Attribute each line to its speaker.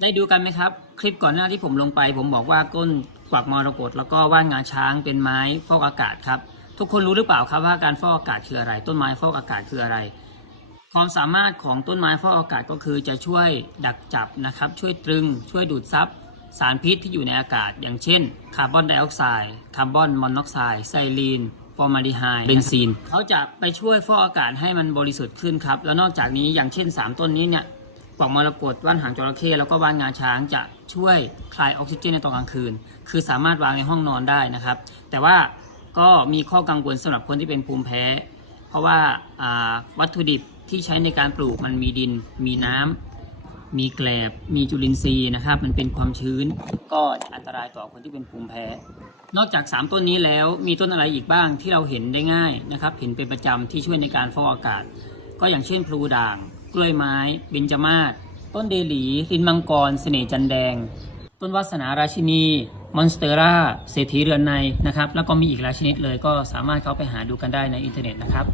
Speaker 1: ได้ดูกันไหมครับ คลิปก่อนหน้าที่ผมลงไป ผมบอกว่าก้นกวักมรกตแล้วก็ว่านงาช้างเป็นไม้ฟอกอากาศครับ ทุกคนรู้หรือเปล่าครับว่าการฟอกอากาศคืออะไร ต้นไม้ฟอกอากาศคืออะไร ความสามารถของต้นไม้ฟอกอากาศก็คือจะช่วยดักจับนะครับ ช่วยตรึง ช่วยดูดซับสารพิษที่อยู่ในอากาศ อย่างเช่น คาร์บอนไดออกไซด์คาร์บอนมอนอกไซด์ไซลีนฟอร์มาลดีไฮด์เบนซีนเขาจะไปช่วยฟอกอากาศให้มันบริสุทธิ์ขึ้นครับแล้วนอกจากนี้อย่างเช่น 3 ต้นนี้เนี่ย กวักมรกตว่านหางจระเข้แล้วก็ว่านงาช้างจะช่วยคลายออกซิเจนในตอนกลางคืน คือสามารถวางในห้องนอนได้นะครับ แต่ว่าก็มีข้อกังวลสำหรับคนที่เป็นภูมิแพ้ เพราะว่าาวัตถุดิบที่ใช้ในการปลูกมันมีดิน มีน้ำมีแกลบ มีจุลินทรีย์นะครับ มันเป็นความชื้น ก็อันตรายต่อคนที่เป็นภูมิแพ้ นอกจาก 3 ต้นนี้แล้วมีต้นอะไรอีกบ้างที่เราเห็นได้ง่ายนะครับ เห็นเป็นประจำที่ช่วยในการฟอกอากาศ ก็อย่างเช่นพลูด่าง กล้วยไม้เบญจมาศต้นเดหลีลินมังกร เสน่ห์จันแดง ต้นวาสนาราชินี มอนสเตอร่าเศรษฐีเรือนในนะครับ แล้วก็มีอีกหลายชนิดเลยก็สามารถเข้าไปหาดูกันได้ในอินเทอร์เน็ตนะครับ